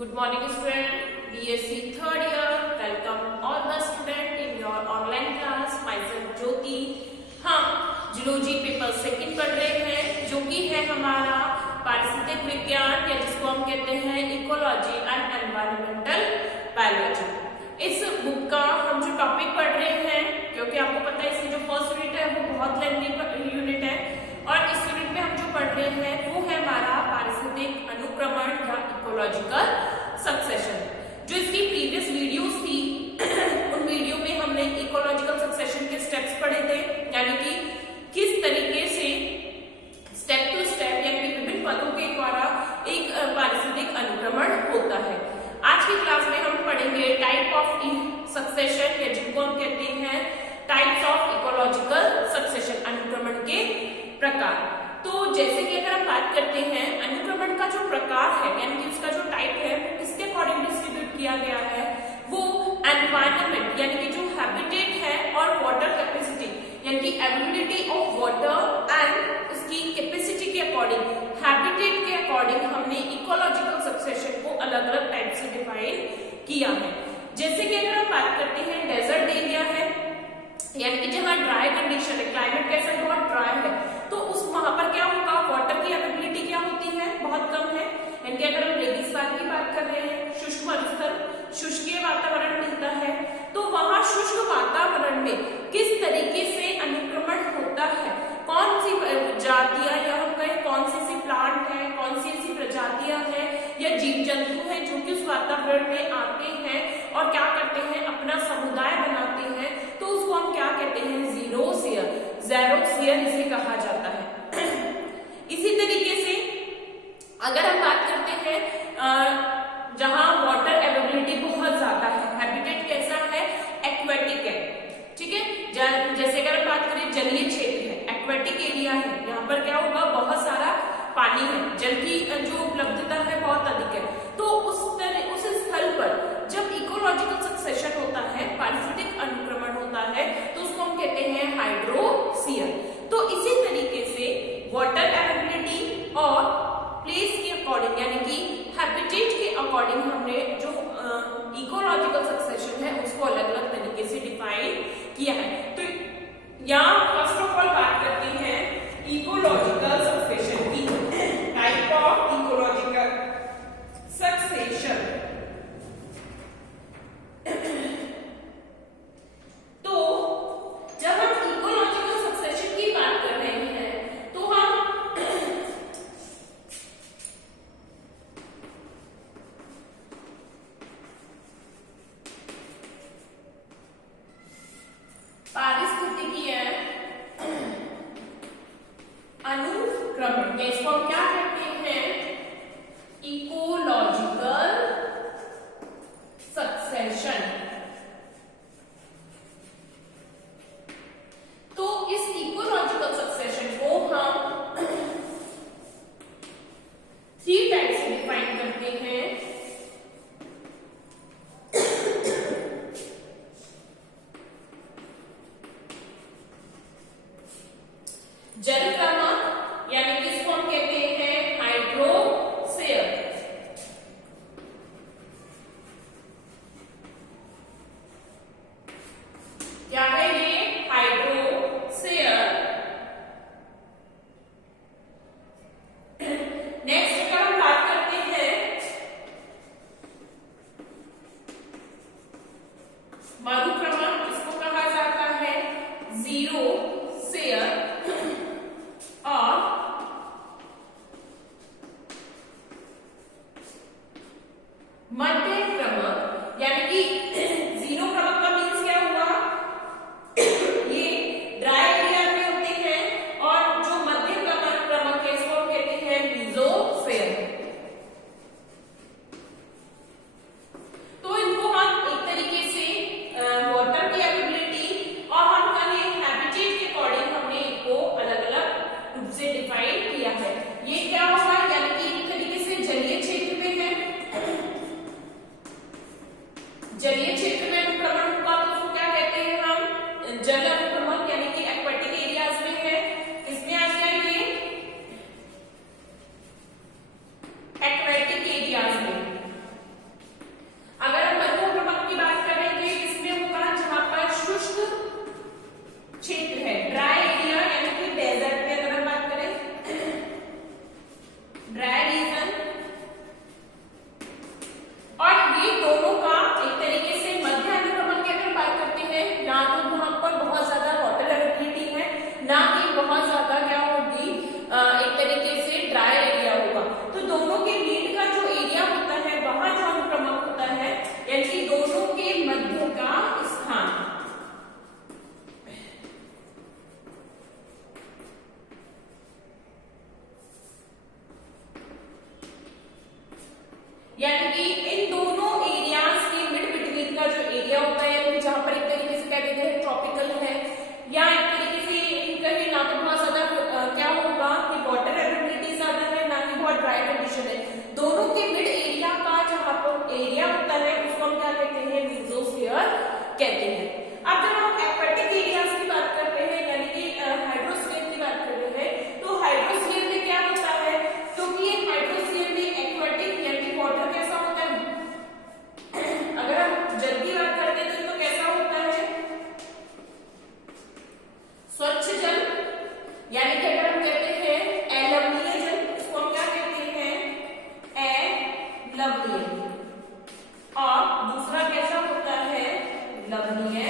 Good morning student, BSc third year. Welcome all the student in your online class. Myself Jyoti. हम zoology paper second पढ़ रहे हैं जो कि है हमारा पारिस्थितिक विज्ञान या जिसको हम कहते हैं इकोलॉजी एंड एनवायरमेंटल बायोलॉजी। इस बुक का हम जो टॉपिक पढ़ रहे हैं, क्योंकि आपको पता है इसकी जो फर्स्ट यूनिट है वो बहुत लेंथी यूनिट है और इस यूनिट में हम जो पढ़ रहे हैं वो है हमारा पारिस्थितिक अनुक्रमण या इकोलॉजिकल सक्सेशन। जो इसकी प्रीवियस वीडियोस थी उन वीडियो में हमने इकोलॉजिकल सक्सेशन के स्टेप्स पढ़े थे, यानी कि किस तरीके से स्टेप टू स्टेप यानी कि विभिन्न पदों के द्वारा एक पारिस्थितिक अनुक्रमण होता है। आज की क्लास में हम पढ़ेंगे टाइप ऑफ सक्सेशन या जिनको हम कहते हैं टाइप्स ऑफ इकोलॉजिकल सक्सेशन, अनुक्रमण के प्रकार। तो जैसे कि अगर हम बात करते हैं अनुक्रमण का जो प्रकार है यानी कि उसका जो टाइप है किसके अकॉर्डिंग डिस्ट्रीब्यूट किया गया है, वो एनवायरनमेंट यानी कि जो हैबिटेट है और वाटर कैपेसिटी यानी कि एबिलिटी ऑफ वाटर एंड उसकी कैपेसिटी के अकॉर्डिंग, हैबिटेट के अकॉर्डिंग हमने इकोलॉजिकल सक्सेशन को अलग अलग टाइप से डिफाइन किया है। जैसे कि अगर हम बात करते हैं डेजर्ट एरिया है यानी कि जहां ड्राई कंडीशन है, क्लाइमेट कैसा बहुत ड्राई है, तो उस वहां पर क्या होगा, वाटर की अवेलेबिलिटी क्या होती है, बहुत कम है। यानी कि अगर हम रेगिस्तान की बात कर रहे हैं, शुष्क मरुस्थल, शुष्कीय वातावरण मिलता है, तो वहां शुष्क वातावरण में किस तरीके से अनुक्रमण होता है, कौन सी जातियां या हम कहें कौन सी प्लांट है, कौन सी ऐसी प्रजातियां हैं या जीव जंतु हैं जो कि उस वातावरण में आते हैं और क्या करते हैं, अपना समुदाय बनाते हैं, तो उसको हम क्या कहते हैं, ज़ेरोक्सियर इसे कहा जाता है। इसी तरीके से अगर हम बात करते हैं जहां वाटर अवेलेबिलिटी बहुत ज्यादा है, हैबिटेट कैसा है, एक्वेटिक है, ठीक है। जैसे अगर हम बात करें जलीय क्षेत्र है, एक्वेटिक एरिया है, यहाँ पर क्या होगा, बहुत सारा पानी है, जल की जो उपलब्धता है बहुत अधिक है, तो उस स्थल पर जब इकोलॉजिकल सक्सेशन होता है, पारिस्थितिक अनुक्रमण होता है, तो उसको हम कहते हैं हाइड्रोक्सियर। तो इसी तरीके से वाटर अवेलेबिलिटी और प्लेस के अकॉर्डिंग यानी कि हैबिटेट के अकॉर्डिंग हमने जो इकोलॉजिकल सक्सेशन है उसको अलग अलग तरीके से डिफाइन किया है। तो यहाँ फर्स्ट ऑफ ऑल बात करते हैं इकोलॉजिकल सक्सेशन की, टाइप ऑफ इकोलॉजिकल सक्सेशन। तो जब हम इकोलॉजिकल सक्सेशन की बात कर रहे हैं तो हम पारिस्थितिकीय अनुक्रमण, इसको हम क्या कहते हैं, इकोलॉजिकल सक्सेशन। तो इस इकोलॉजिकल सक्सेशन को हम 3 टाइप से डिफाइन करते हैं। जलक्रमण यानी कि इसको हम कहते हैं यानी कि इन दोनों एरियाज के मिड बिटवीन का जो एरिया होता है, यानी जहां पर एक तरीके से कह देते हैं ट्रॉपिकल है, या एक तरीके से कहीं ना तो बहुत ज्यादा क्या होगा कि वाटर अवेलेबिलिटी ज्यादा है, ना ही बहुत ड्राई कंडीशन है, दोनों के मिड एरिया का जहां पर एरिया होता है उसको हम क्या कहते हैं, मेसोस्फीयर कहते हैं। अब जब हम एक्वेटिक एरियाज की बात करते हैं, यानी कि हाइड्रोस्फीयर की बात कर रहे हैं, तो हाइड्रोस्फीयर में क्या होता है, क्योंकि ये हाइड्रोस्फीयर में एक्वेटिक यानी वाटर कैसा होता है, अगर हम जल की बात करते हैं तो कैसा होता है, स्वच्छ जल, यानी कि अगर हम कहते हैं अलवणीय जल, इसको हम क्या कहते हैं, अलवणीय, और दूसरा कैसा होता है, लवणीय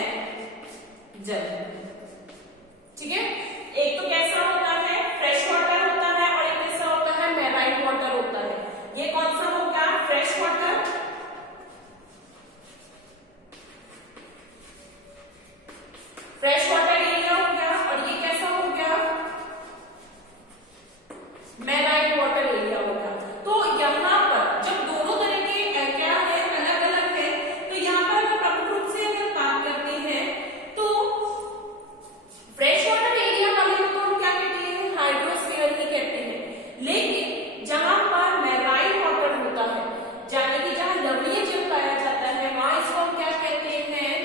जल। ठीक है, एक तो कैसा होता है, फ्रेश वाटर होता है, और एक कैसा होता है, मैराइन वाटर होता है। ये कौन सा होगा, fresh water, fresh water area हो गया, और ये कैसा हो गया, मैराइन वाटर एरिया होगा। तो यहाँ पर जब दोनों तरह के क्या है, अलग अलग है, तो यहाँ पर अगर प्रमुख रूप से अगर बात करते हैं तो फ्रेश वाटर एरिया वाले को हम क्या कहते हैं, हाइड्रोस्फीयर ही कहते हैं। लेकिन जहां पर मैराइन वाटर होता है, यानी कि जहां लवणीय जल पाया जाता है, वहां इसको हम क्या कहते हैं,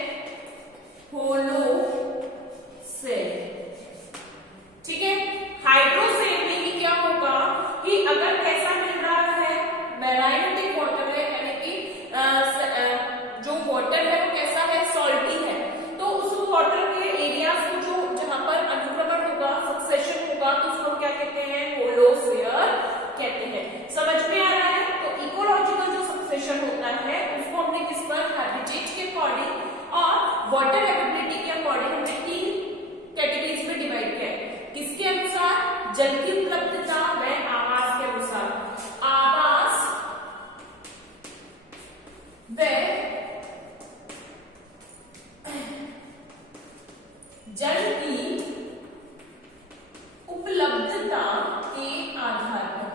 होलोस्फीयर। ठीक है, हाइड्रोस्फीयर में भी क्या होगा कि अगर कैसा मिल रहा है, मैराइनेटिक वाटर है, यानी कि जो वाटर है वो कैसा है, सॉल्टी है, तो उस वाटर के एरिया को जो जहां पर अनुक्रमण होगा, सक्सेशन होगा, तो उसको क्या कहते हैं, होलोस्फीयर कहते हैं। समझ में आ रहा है, तो इकोलॉजिकल जो सक्सेशन होता है उसको हमने किस पर, हैबिटेट के अकॉर्डिंग और वाटर अवेलेबिलिटी के अकॉर्डिंग हमने 3 कैटेगरीज में डिवाइड किया है। किसके अनुसार, जल की उपलब्धता व आवास के अनुसार। आवास व जल की उपलब्धता के आधार पर,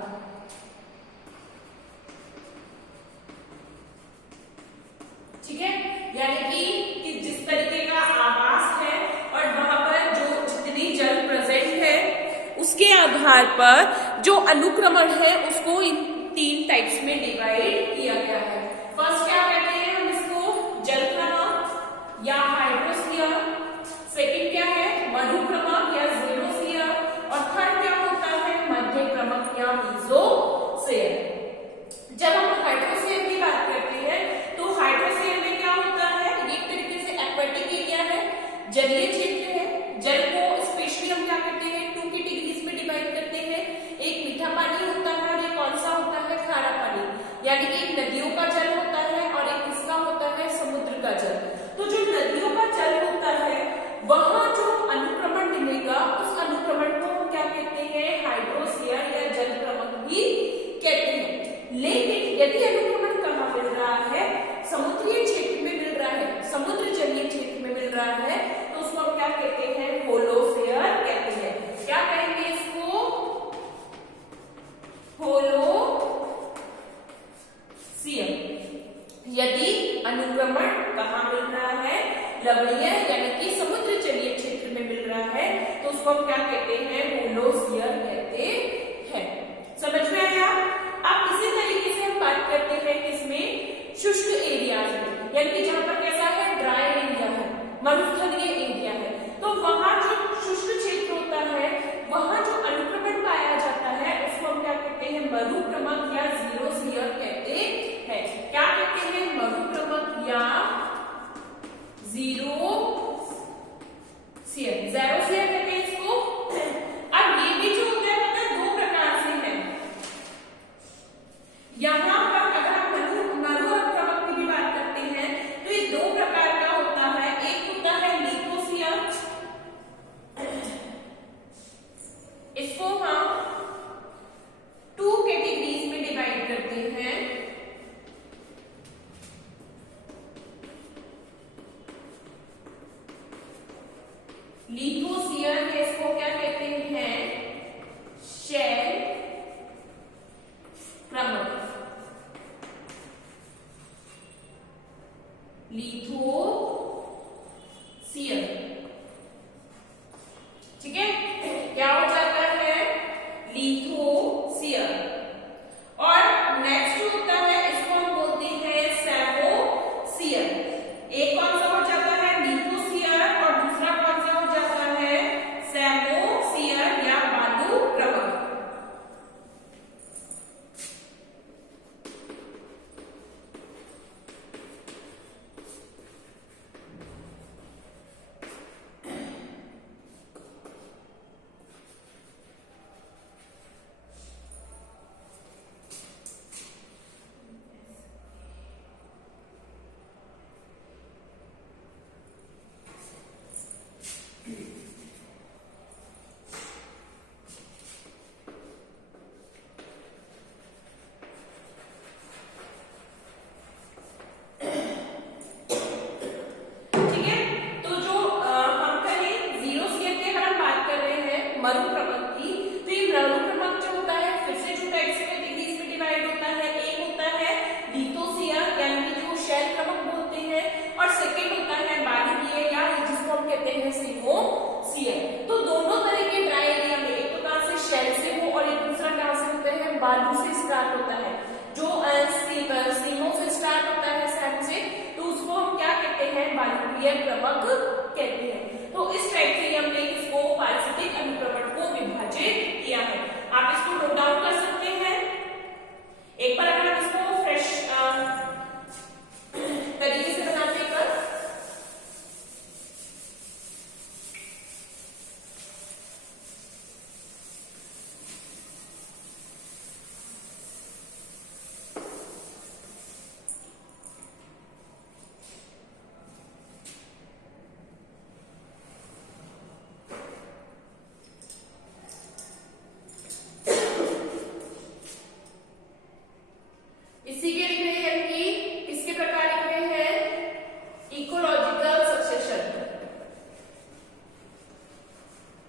ठीक है, यानी कि जिस तरीके का आवास है और वहां पर जो जितनी जल प्रेजेंट है उसके आधार पर जो अनुक्रमण है उसको इन 3 टाइप्स में डिवाइड किया गया है। फर्स्ट क्या कहते हैं हम इसको, जल क्रमक या हाइड्रोस्फीयर, सेकंड क्या है, मरुक्रमक या ज़ीरोस्फीयर, और थर्ड क्या होता है, मध्य क्रमक या मेसोस्फीयर। जब हम हाइड्रोस्फीयर की बात करते हैं तो हाइड्रोस्फीयर में क्या होता है, एक तरीके से एक्वेटिक एरिया है, जलीय क्षेत्र है। जल को स्पेशली हम क्या करते हैं, 2 कैटेगरीज में डिवाइड करते हैं, एक मीठा पानी होता है और एक कौन सा होता है, खारा पानी, यानी कि एक नदियों का जल होता है और एक किसका होता है, समुद्र का जल। तो जो नदियों का जल होता है वहां जो अनुक्रमण मिलेगा उस अनुक्रमण को हम क्या कहते हैं, हाइड्रोस्फीयर या जल क्रमक भी कहते हैं। लेकिन यदि अनुक्रमण कहाँ मिल रहा है, समुद्रीय क्षेत्र में मिल रहा है, समुद्र जलीय क्षेत्र में मिल रहा है, तो उसको हम क्या कहते हैं, होलोस्फीयर कहते हैं। क्या कहेंगे इसको, होलोस्फीयर। यदि अनुक्रमण कहाँ मिल रहा है, लवणीय यानी कि समुद्र जलीय क्षेत्र में मिल रहा है, तो उसको हम क्या कहते हैं, होलोस्फीयर कहते हैं। समझ में आया। अब इसी तरीके से हम बात करते हैं किसमें, शुष्क एरियाज में, यानी कि जहां पर कैसा है, ड्राई एरिया है, मरुस्थलीय एरिया है, तो वहां जो शुष्क क्षेत्र होता है वहां जो अनुक्रमण पाया जाता है उसको हम क्या कहते हैं, मरुक्रमक या ज़ीरोस्फीयर कहते हैं। क्या कहते हैं, मरुक्रमक या ज़ीरोस्फीयर, ज़ीरोस्फीयर कहते हैं इसको। अब ये भी जो होता है बालू से स्टार्ट होता है, जो सीमों से स्टार्ट होता है सैंड से, तो उसको हम क्या कहते हैं, बालुकीय क्रमक कहते हैं। तो इस टाइप से हमने इसको पारिस्थितिक अनुक्रमण को विभाजित किया है। आप इसको नोट डाउन कर सकते हैं। एक बार अगर आप इसको फ्रेश तरीके से बनाते कर, इसी के लिख रहे हैं कि किसके प्रकार लिख रहे हैं, ecological succession,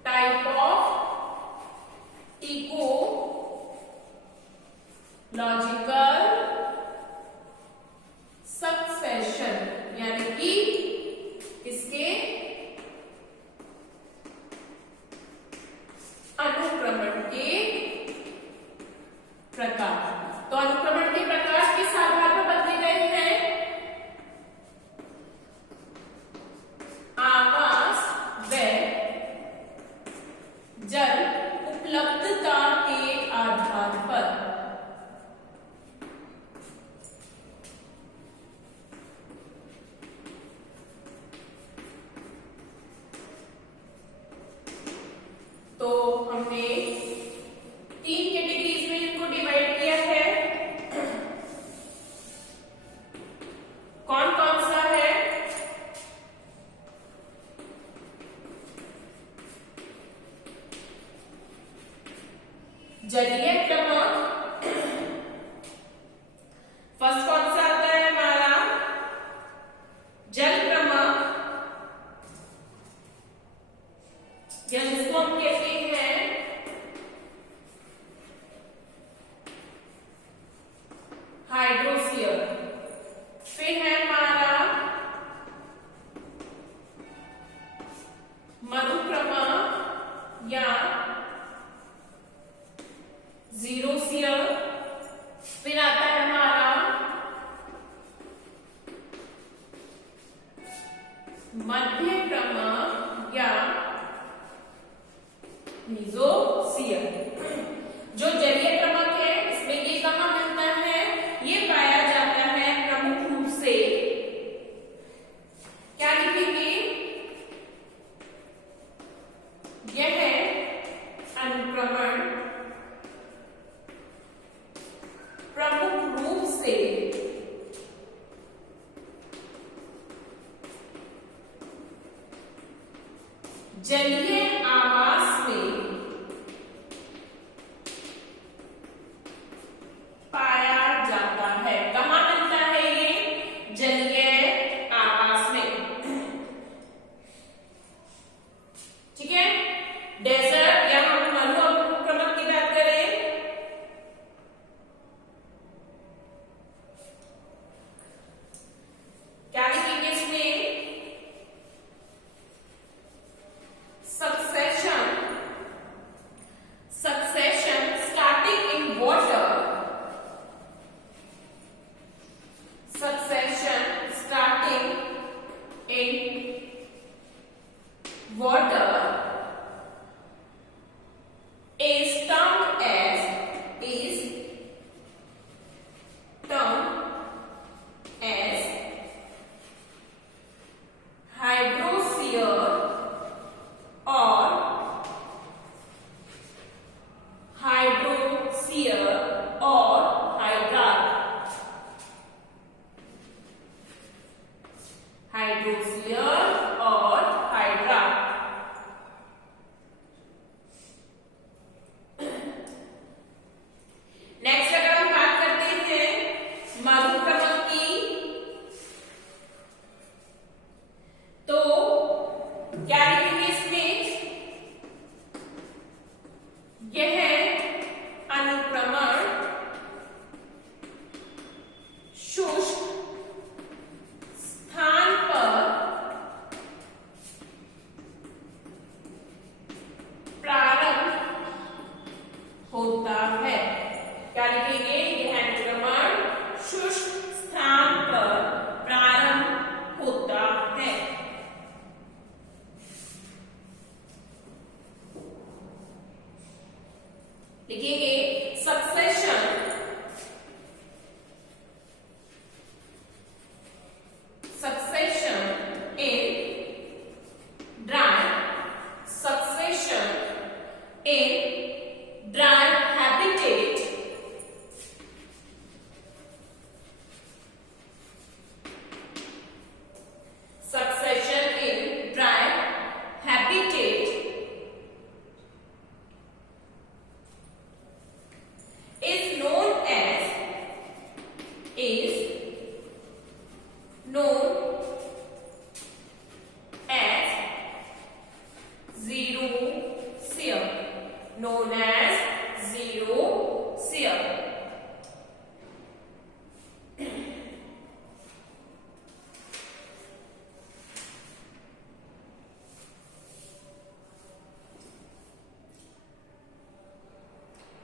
type of ecological succession, यानी कि इसके अनुक्रमण के प्रकार। तो अनुक्रमण के प्रकार किस आधार पर बदले गए हैं, आवास व जल उपलब्धता के आधार पर। तो हमने 3 कैटेगरीज में इनको डिवाइड किया है। कौन कौन सा है, जलीय क्रमक, फर्स्ट कौन सा आता है हमारा, जल क्रमक, या जिसको हम कहते हैं हाइड्रोस्फीयर। फिर है हमारा मरुक्रमक या जीरोस्फीयर। फिर आता है हमारा मध्य क्रमक या मीसोस्फीयर। जो जलीय क्रमक है इसमें ये कहाँ मिलता है, ये पाया जाता है प्रमुख रूप से, क्या लिखेंगे, यह अनुक्रमण प्रमुख रूप से जलीय आवास में पाया जाता है। कहाँ मिलता है ये, जलीय आवास में। ठीक है, डेजर्ट या हम मरु अनुक्रमक की बात करें, क्या लिखेंगे इसमें, succession, succession starting in water, succession starting in water is termed as hydrosphere or hydrarch। Hydrosphere और हाइड्रार्च। नेक्स्ट अगर हम बात करते हैं मरुक्रमक की, तो क्या लिखेंगे इसमें, यह अनुक्रमण शुष्क स्थान पर प्रारंभ होता है। क्या लिखेंगे? यह अनुक्रमण शुष्क स्थान पर प्रारंभ होता है। लिखेंगे succession in dry habitat is known as zero shear, known as zero shear.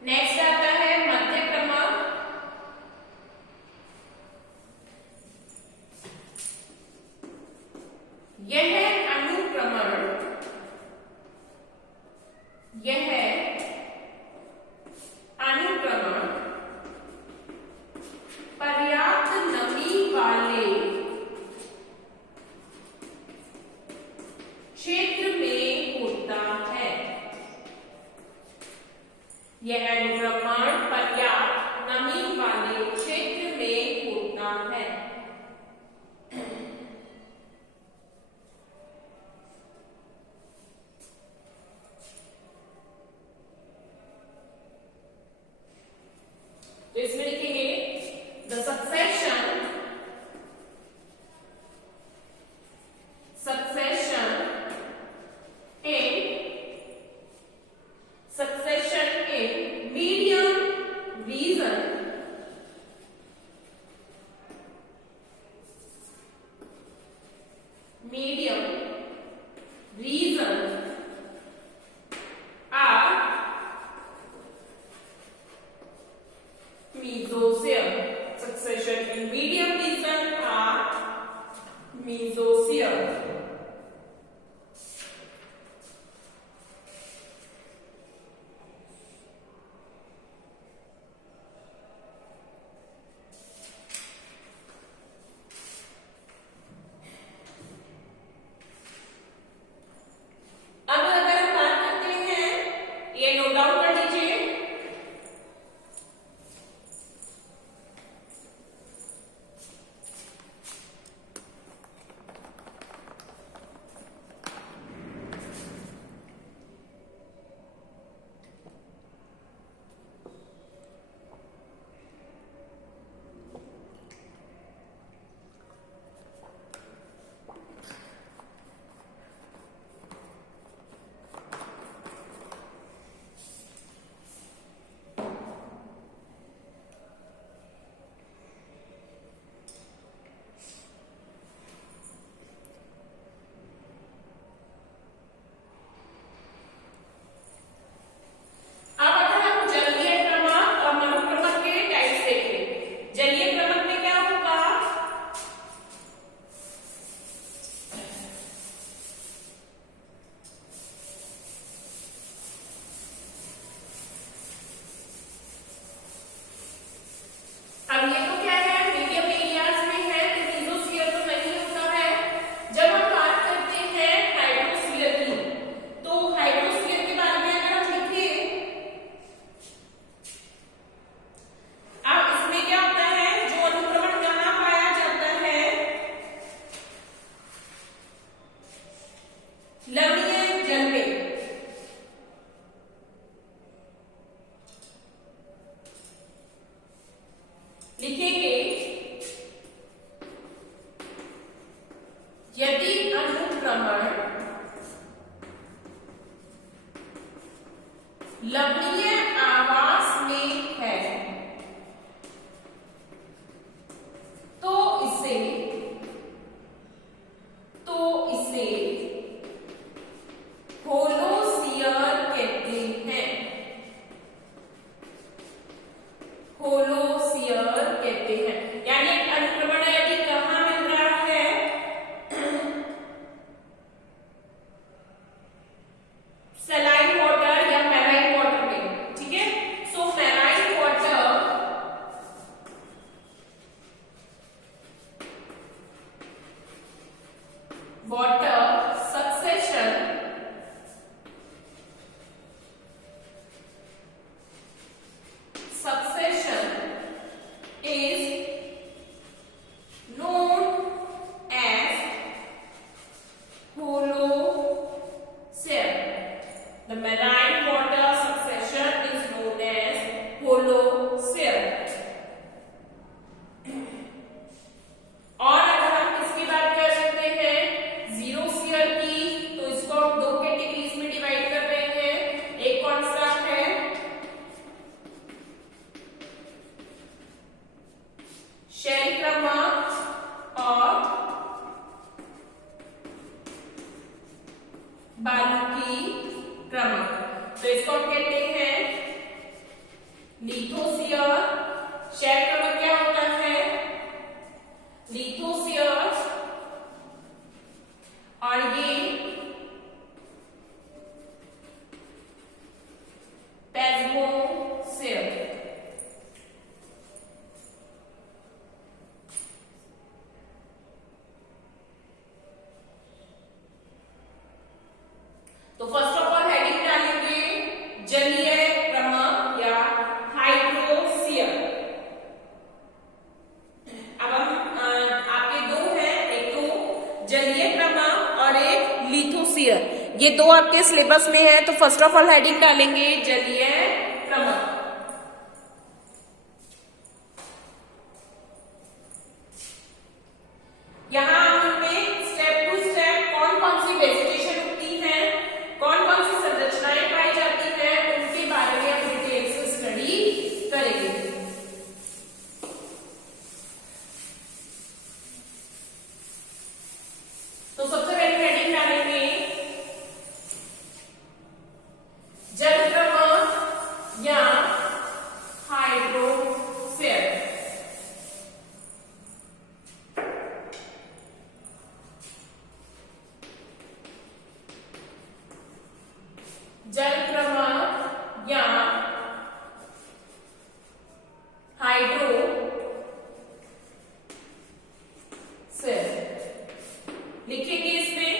Next आता है मध्य क्रमांक। यह अनुक्रमण पर्याप्त नमी वाले क्षेत्र में होता है। यह अनुक्रमण पर्याप्त नमी वाले क्षेत्र में होता है। तो इसमें लिखेंगे the succession in medium region are mesosphere. Succession in medium region are mesosphere. अब अगर हम बात करते हैं, ये नोट डाउन कर लीजिए। अब ये तो क्या है, मीडियम एरियाज में है, तो मेसोस्फीयर तो नहीं होता है। जब हम बात करते हैं हाइड्रोस्फीयर की, तो हाइड्रोस्फीयर के बारे में अगर हम लिखें, अब इसमें क्या होता है, जो अनुक्रमण कहाँ पाया जाता है, लवणीय जल में। लिखेंगे यदि अनुक्रमण लवणीय आवास में है तो इसे होलोस्फीयर कहते हैं। होलोसियर कहते हैं। यानी अनुक्रमण यदि कहाँ मिल रहा है, सलाइन वाटर या मैराइन वाटर में, ठीक है। So marine water succession is known as holocear. The marine water succession is known as holocear. और अगर हम इसकी बात कर सकते हैं जीरोसियर की, तो इसको हम दो कैटेगरीज में डिवाइड कर रहे हैं। एक कौन सा है, शेल क्रमक और बालुकी क्रमक। तो इसको हम कहते हैं लिथोसियर। शेल क्रमक क्या होता है, लिथोसियर, और ये पेस्मोसियर। तो फर्स्ट ऑफ ऑल हेडिंग डालेंगे जलीय क्रमक या हाइड्रोसियर। अब हम आपके दो हैं, एक तो जलीय क्रमक और एक लिथोसियर। ये दो आपके सिलेबस में है। तो फर्स्ट ऑफ ऑल हेडिंग डालेंगे जलीय क्रमक। यहाँ हमें स्टेप टू स्टेप कौन कौन सी वेजिटेशन उगती है, कौन कौन सी संरचनाएं पाई जाती हैं, उनके बारे में हम डिटेल से स्टडी करेंगे। तो सबसे पहले हेडिंग डालेंगे जल क्रमक या हाइड्रोसियर। जल क्रमक या हाइड्रोसियर लिखेंगे इसमें।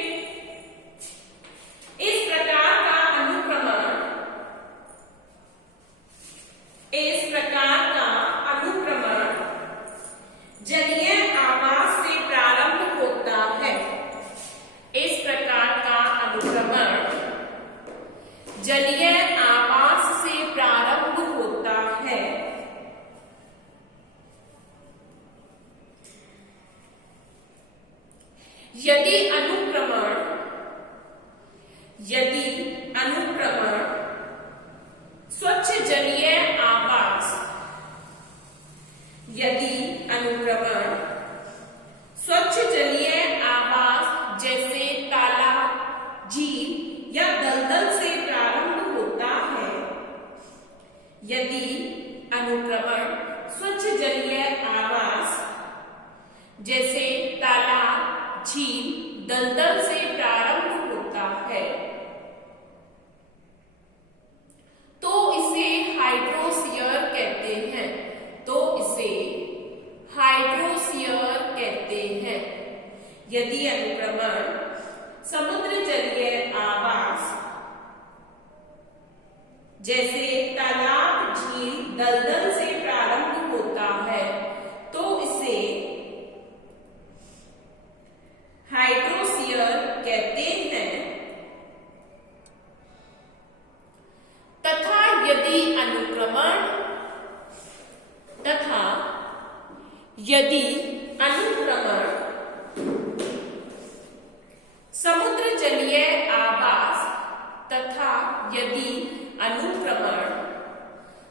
इस प्रकार का अनुक्रमण जलीय आवास से प्रारंभ होता है। इस प्रकार का अनुक्रमण जलीय आवास से प्रारंभ होता है। यदि अनुक्रमण स्वच्छ जलीय आवास, यदि अनुक्रमण स्वच्छ जलीय आवास जैसे तालाब, झील या दलदल से प्रारंभ होता है। यदि अनुक्रमण स्वच्छ जलीय आवास जैसे तालाब, झील, दलदल से प्रारंभ होता है तो इसे हाइड्रोसियर कहते हैं। यदि अनुक्रमण समुद्र जलीय आवास जैसे तालाब, झील, दलदल से प्रारंभ होता है तो इसे हाइड्रोसियर कहते हैं। तथा यदि अनुक्रमण समुद्र जलीय आवास तथा यदि अनुक्रमण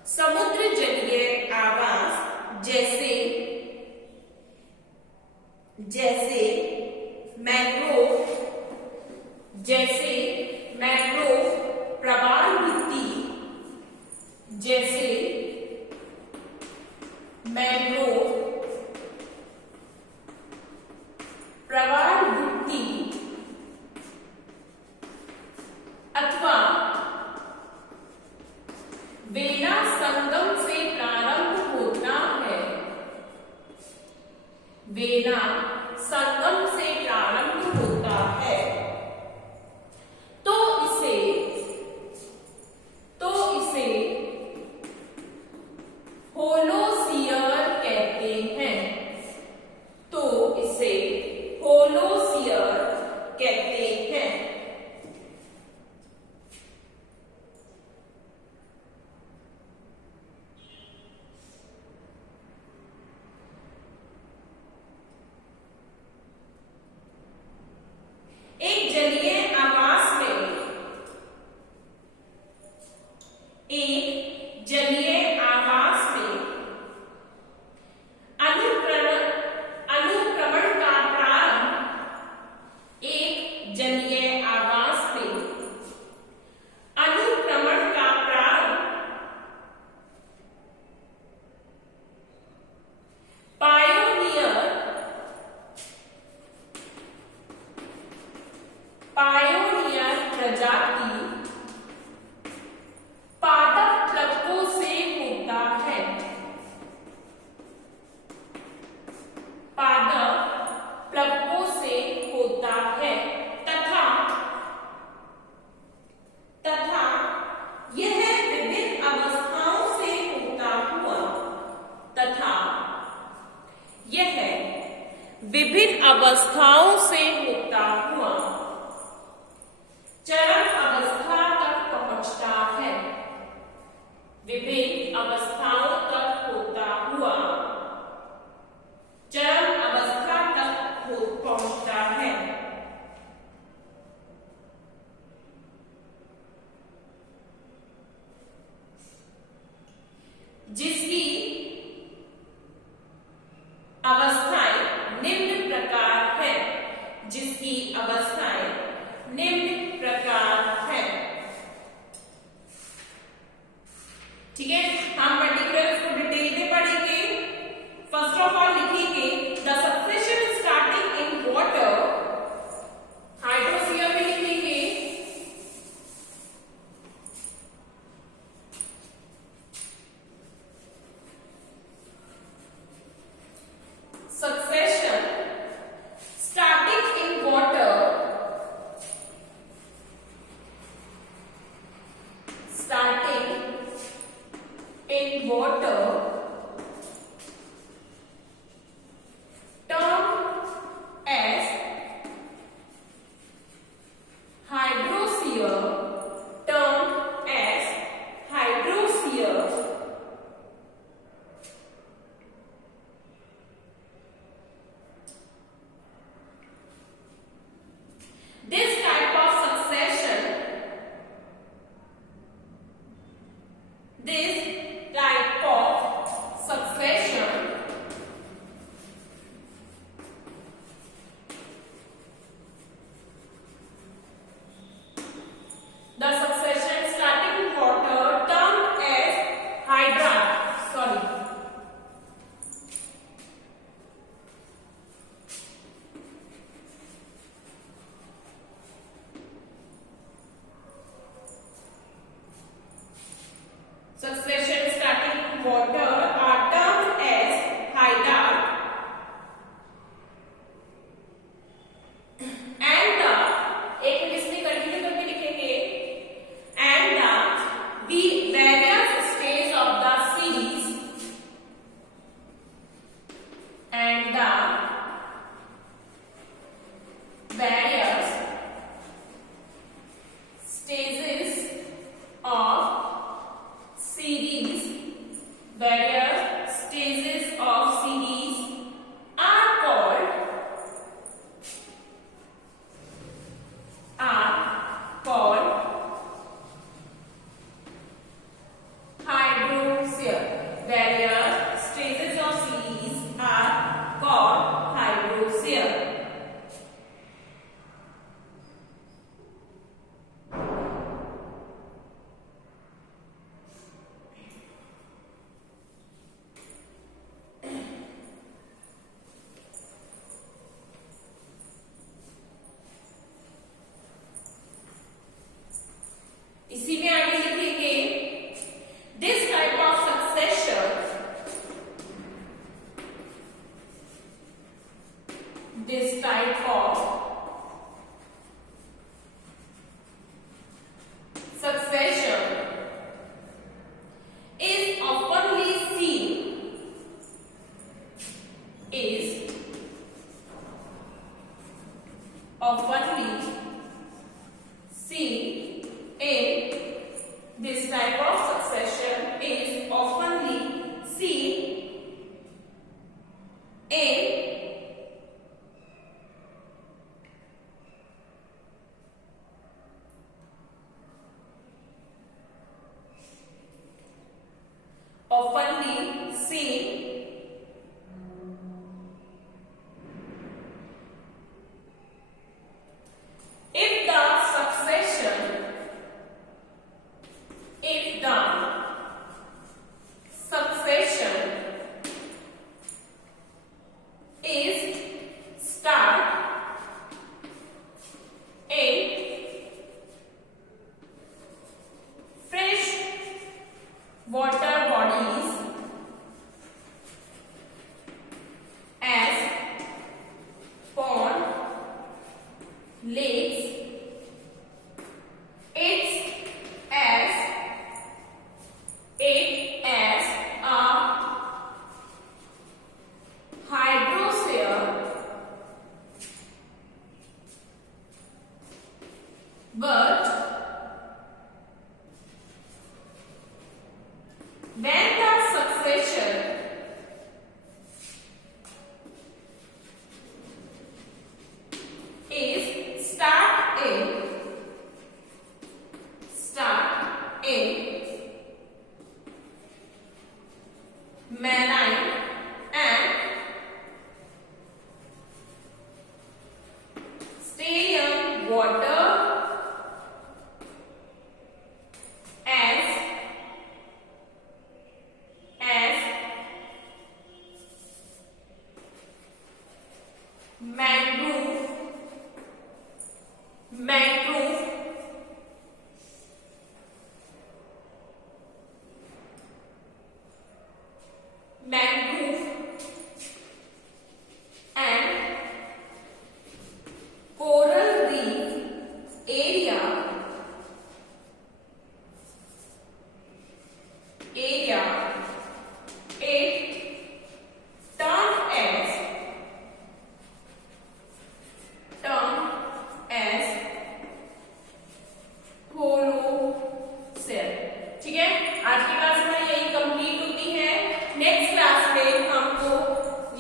समुद्र जलीय आवास जैसे मैंग्रोव, प्रवाल भित्ति जैसे मैंग्रोव, प्रवाल भित्ति अथवा वेला संगम से प्रारंभ होता है। वेला संगम से प्रारंभ होता है तो इसे होलोसियर कहते हैं। तो इसे होलोसियर कहते हैं। एक जलीय आवास में अनुक्रमण का प्रारंभ एक जलीय आवास में अनुक्रमण का प्रारंभ पायोनियर प्रजाति पादप प्लवकों से होता है। पादप प्लवकों से होता है तथा यह विभिन्न अवस्थाओं से होता हुआ चरम अवस्था तक पहुंचता है। विभिन्न अवस्थाओं तक होता हुआ चरम अवस्था तक पहुंचता है। जिसकी अवस्थाएं निम्न प्रकार है। जिसकी अवस्थाएं निम्न प्रकार है। ठीक है, हम पर्टिकुलर्स को डिटेल में पढ़ेंगे। फर्स्ट ऑफ ऑल लिखेंगे the succession starting in water, hydrosphere में लिखेंगे succession starting in water, termed as hydrosphere, This type of succession the succession starting in water termed as succession starting in water are termed as hydra, and the एक इसमें continue करके लिखेंगे and the various stages of the series and the various stages of series various oftenly seen if the succession is start in fresh water bodies as pond, lakes, it as a hydrosphere, but when the succession is start in marine and stadium water as mangrove and coral reef area it turned as होलोसेल। ठीक है, आज की class हमारी यही complete होती है। Next class में हमको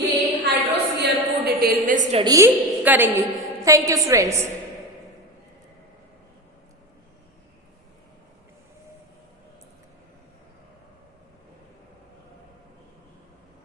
ये हाइड्रोस्फीयर को डिटेल में स्टडी करेंगे। Thank you students.